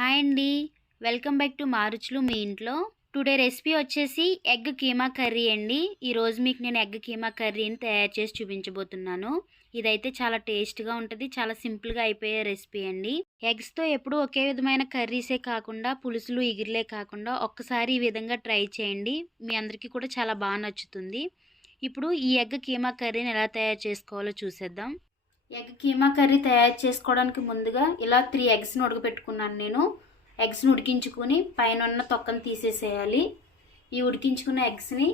Hi అండి. Welcome back to మారుచులు మీ ఇంట్లో. టుడే రెసిపీ వచ్చేసి ఎగ్ కీమా కర్రీ అండి. ఈరోజు మీకు నేను ఎగ్ కీమా కర్రీని తయారు చేసి చూపించబోతున్నాను. ఇదైతే చాలా టేస్ట్గా ఉంటుంది చాలా సింపుల్గా అయిపోయే రెసిపీ అండి. ఎగ్స్తో ఎప్పుడూ ఒకే విధమైన కర్రీసే కాకుండా పులుసులు ఇగిరిలే కాకుండా ఒక్కసారి ఈ విధంగా ట్రై చేయండి. మీ అందరికీ కూడా చాలా బాగా నచ్చుతుంది. ఇప్పుడు ఈ ఎగ్ కీమా కర్రీని ఎలా తయారు చేసుకోవాలో చూసేద్దాం. ఎగ్ కీమా కర్రీ తయారు చేసుకోవడానికి ముందుగా ఇలా త్రీ ఎగ్స్ని ఉడకపెట్టుకున్నాను నేను. ఎగ్స్ని ఉడికించుకొని పైన ఉన్న తొక్కను తీసేసేయాలి. ఈ ఉడికించుకున్న ఎగ్స్ని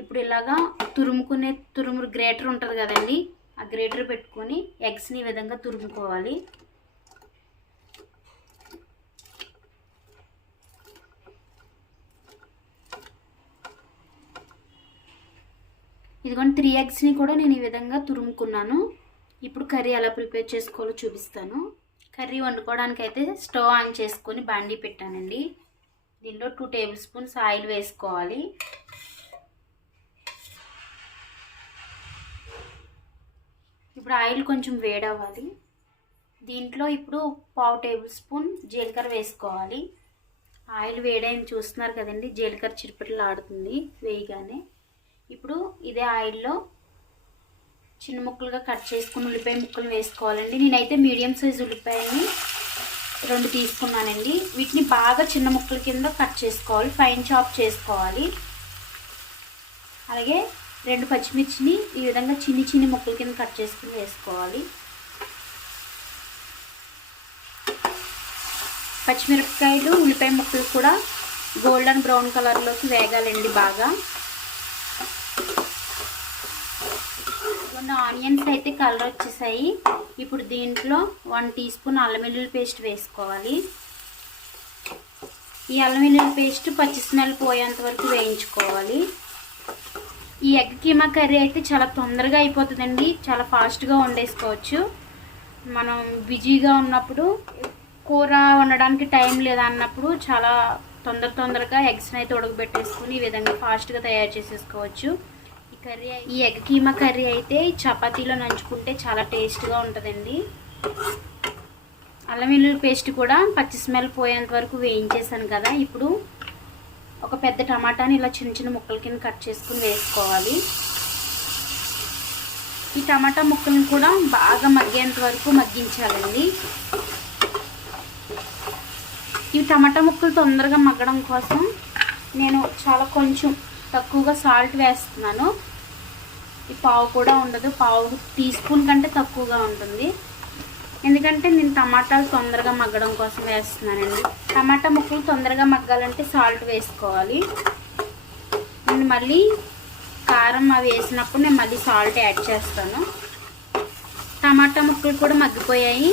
ఇప్పుడు ఇలాగా తురుముకునే తురుము గ్రేటర్ ఉంటుంది కదండి ఆ గ్రేటర్ పెట్టుకొని ఎగ్స్ని ఈ విధంగా తురుముకోవాలి. ఇదిగోండి త్రీ ఎగ్స్ని కూడా నేను ఈ విధంగా తురుముకున్నాను. ఇప్పుడు కర్రీ ఎలా ప్రిపేర్ చేసుకోవాలో చూపిస్తాను. కర్రీ వండుకోవడానికి అయితే స్టవ్ ఆన్ చేసుకొని బాండీ పెట్టానండి. దీనిలో టూ టేబుల్ స్పూన్స్ ఆయిల్ వేసుకోవాలి. ఇప్పుడు ఆయిల్ కొంచెం వేడవ్వాలి. దీంట్లో ఇప్పుడు పావు టేబుల్ స్పూన్ జీలకర్ర వేసుకోవాలి. ఆయిల్ వేడైన చూస్తున్నారు కదండి జీలకర్ర చిరుపట్లు ఆడుతుంది వేయగానే. ఇప్పుడు ఇదే ఆయిల్లో చిన్న ముక్కలుగా కట్ చేసుకుని ఉల్లిపాయ ముక్కలు వేసుకోవాలండి. నేనైతే మీడియం సైజ్ ఉల్లిపాయని రెండు తీసుకున్నానండి. వీటిని బాగా చిన్న ముక్కల కింద కట్ చేసుకోవాలి. ఫైన్ చాప్ చేసుకోవాలి. అలాగే రెండు పచ్చిమిర్చిని ఈ విధంగా చిన్ని చిన్ని ముక్కల కింద కట్ చేసుకుని వేసుకోవాలి. పచ్చిమిరపకాయలు ఉల్లిపాయ ముక్కలు కూడా గోల్డెన్ బ్రౌన్ కలర్లోకి వేగాలండి బాగా. కొన్ని ఆనియన్స్ అయితే కలర్ వచ్చేసాయి. ఇప్పుడు దీంట్లో వన్ టీ స్పూన్ అల్లం వెల్లుల్లి పేస్ట్ వేసుకోవాలి. ఈ అల్లం వెల్లుల్లి పేస్ట్ పచ్చి పోయేంత వరకు వేయించుకోవాలి. ఈ ఎగ్ కీమా కర్రీ అయితే చాలా తొందరగా అయిపోతుందండి. చాలా ఫాస్ట్గా వండేసుకోవచ్చు. మనం బిజీగా ఉన్నప్పుడు కూర వండడానికి టైం లేదన్నప్పుడు చాలా తొందర తొందరగా ఎగ్స్ని అయితే ఉడకబెట్టేసుకుని ఈ విధంగా ఫాస్ట్గా తయారు చేసేసుకోవచ్చు. ఈ కర్రీ ఈ ఎగ్ కీమా కర్రీ అయితే చపాతీలో నంచుకుంటే చాలా టేస్ట్గా ఉంటుందండి. అల్లం వెల్లుల్లి పేస్ట్ కూడా పచ్చి స్మెల్ పోయేంత వరకు వేయించేసాను కదా ఇప్పుడు ఒక పెద్ద టమాటాని ఇలా చిన్న చిన్న ముక్కల కింద కట్ చేసుకుని వేసుకోవాలి. ఈ టమాటా ముక్కలను కూడా బాగా మగ్గేంత వరకు మగ్గించాలండి. ఈ టమాటా ముక్కలు తొందరగా మగ్గడం కోసం నేను చాలా కొంచెం తక్కువగా సాల్ట్ వేస్తున్నాను. ఈ పావు కూడా ఉండదు. పావు టీ స్పూన్ కంటే తక్కువగా ఉంటుంది. ఎందుకంటే నేను టమాటాలు తొందరగా మగ్గడం కోసం వేస్తున్నానండి. టమాటా ముక్కలు తొందరగా మగ్గాలంటే సాల్ట్ వేసుకోవాలి. నేను మళ్ళీ కారం అవి వేసినప్పుడు నేను మళ్ళీ సాల్ట్ యాడ్ చేస్తాను. టమాటా ముక్కలు కూడా మగ్గిపోయాయి.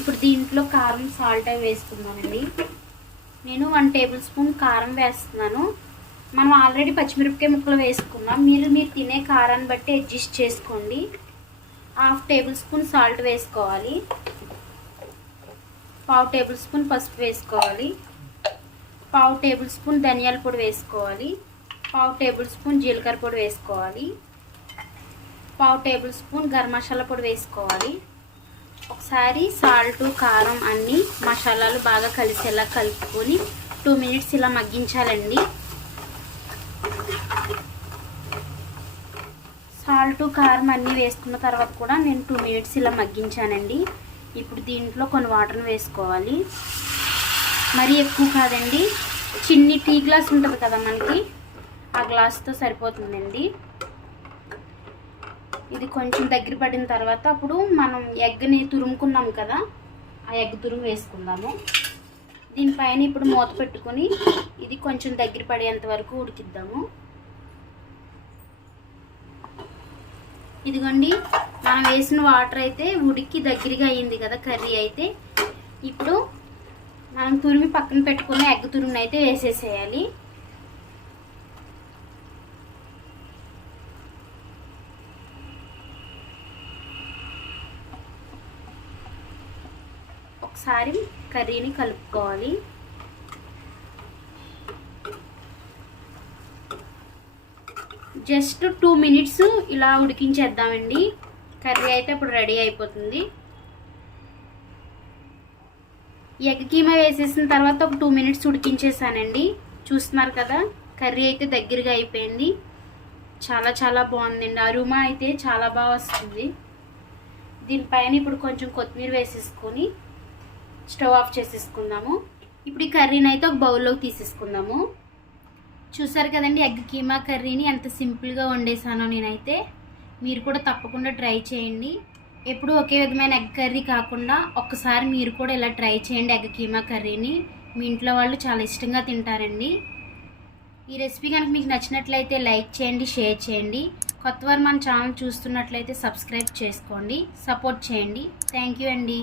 ఇప్పుడు దీంట్లో కారం సాల్ట్ అవి వేసుకున్నానండి నేను వన్ టేబుల్ స్పూన్ కారం వేస్తున్నాను. మనం ఆల్రెడీ పచ్చిమిరపకాయ ముక్కలు వేసుకున్నాం. మీరు మీరు తినే కారాన్ని బట్టి అడ్జస్ట్ చేసుకోండి. హాఫ్ టేబుల్ స్పూన్ సాల్ట్ వేసుకోవాలి. పావు టేబుల్ స్పూన్ పసుపు వేసుకోవాలి. పావు టేబుల్ స్పూన్ ధనియాల పొడి వేసుకోవాలి. పావు టేబుల్ స్పూన్ జీలకర్ర పొడి వేసుకోవాలి. పావు టేబుల్ స్పూన్ గరం మసాలా పొడి వేసుకోవాలి. ఒకసారి సాల్ట్ కారం అన్నీ మసాలాలు బాగా కలిసేలా కలుపుకొని టూ మినిట్స్ ఇలా మగ్గించాలండి. సాల్ట్ కారం అన్నీ వేసుకున్న తర్వాత కూడా నేను టూ మినిట్స్ ఇలా మగ్గించానండి. ఇప్పుడు దీంట్లో కొన్ని వాటర్ని వేసుకోవాలి. మరీ ఎక్కువ కాదండి. చిన్ని టీ గ్లాస్ ఉంటుంది కదా మనకి ఆ గ్లాస్తో సరిపోతుందండి. ఇది కొంచెం దగ్గర పడిన తర్వాత అప్పుడు మనం ఎగ్ని తురుముకున్నాం కదా ఆ ఎగ్ తురుము వేసుకుందాము. దీనిపైన ఇప్పుడు మూత పెట్టుకొని ఇది కొంచెం దగ్గర పడేంత వరకు ఉడికిద్దాము. ఇదిగోండి మనం వేసిన వాటర్ అయితే ఉడికి దగ్గరగా అయ్యింది కదా కర్రీ అయితే. ఇప్పుడు మనం తురిమి పక్కన పెట్టుకున్న ఎగ్ తురుమిని అయితే వేసేసేయాలి. ఒకసారి కర్రీని కలుపుకోవాలి. జస్ట్ టూ మినిట్స్ ఇలా ఉడికించేద్దామండి. కర్రీ అయితే ఇప్పుడు రెడీ అయిపోతుంది. ఎగ్ కీమా వేసేసిన తర్వాత ఒక టూ మినిట్స్ ఉడికించేసానండి. చూస్తున్నారు కదా కర్రీ అయితే దగ్గరగా అయిపోయింది. చాలా చాలా బాగుందండి. అరుమా అయితే చాలా బాగా వస్తుంది. దీనిపైన ఇప్పుడు కొంచెం కొత్తిమీర వేసేసుకొని స్టవ్ ఆఫ్ చేసేసుకుందాము. ఇప్పుడు ఈ కర్రీని అయితే ఒక బౌల్లోకి తీసేసుకుందాము. చూసారు కదండి ఎగ్ కీమా కర్రీని ఎంత సింపుల్గా వండేసానో నేనైతే. మీరు కూడా తప్పకుండా ట్రై చేయండి. ఎప్పుడు ఒకే విధమైన ఎగ్ కర్రీ కాకుండా ఒక్కసారి మీరు కూడా ఇలా ట్రై చేయండి ఎగ్ కీమా కర్రీని. మీ ఇంట్లో వాళ్ళు చాలా ఇష్టంగా తింటారండి. ఈ రెసిపీ కనుక మీకు నచ్చినట్లయితే లైక్ చేయండి షేర్ చేయండి. కొత్త వారు మన ఛానల్ చూస్తున్నట్లయితే సబ్స్క్రైబ్ చేసుకోండి సపోర్ట్ చేయండి. థ్యాంక్ యూ అండి.